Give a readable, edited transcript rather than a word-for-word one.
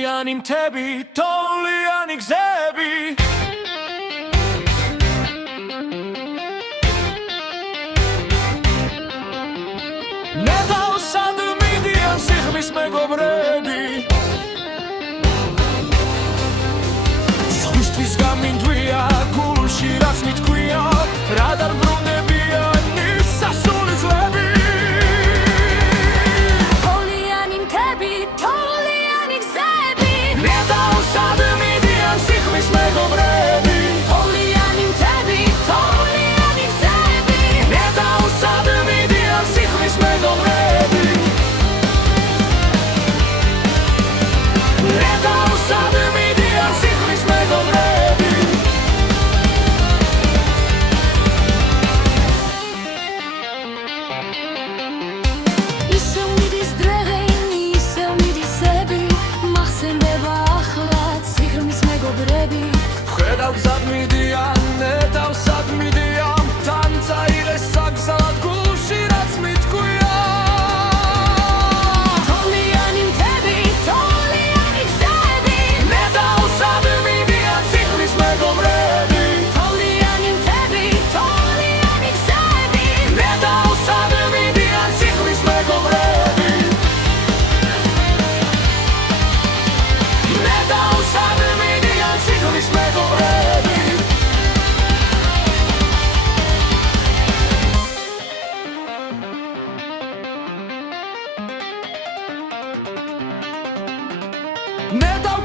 თოვლიანი მთები, თოვლიანი გზები ნეტავსად მიდიან სიღრმის მეგობრები სხვისთვის გამინდვია გულში რაც მითქვია რა დაბრუნებიან ის სასული ძვლები თოვლიანი მთები, თოვლიანი გზები ნეტავსად მიდიან სიღრმის მეგობრები თოვლიანი მთები, თოვლიანი გზები ნეტავსად მიდიან სიღრმის მეგობრები ნეტავსად მიდიან სიღრმის მეგობრები ისევ მიდის დღეღენი, ისევ მიდისები მახსენდება ახლად სიღრმის მეგობრები ვხედავ გზად მიდიან, ნეტავსად მიდიან თან წაიღეს საგზად გულში რაც მითქვია თოვლიანი მთები, თოვლიანი გზები ნეტავსად მიდიან სიღრმის მეგობრები თოვლიანი მთები, თოვლიანი გზები ნეტავსად მიდიან სიღრმის მეგობრები ნეტავსად მიდიან სიღრმის მეგობრები ნეტავ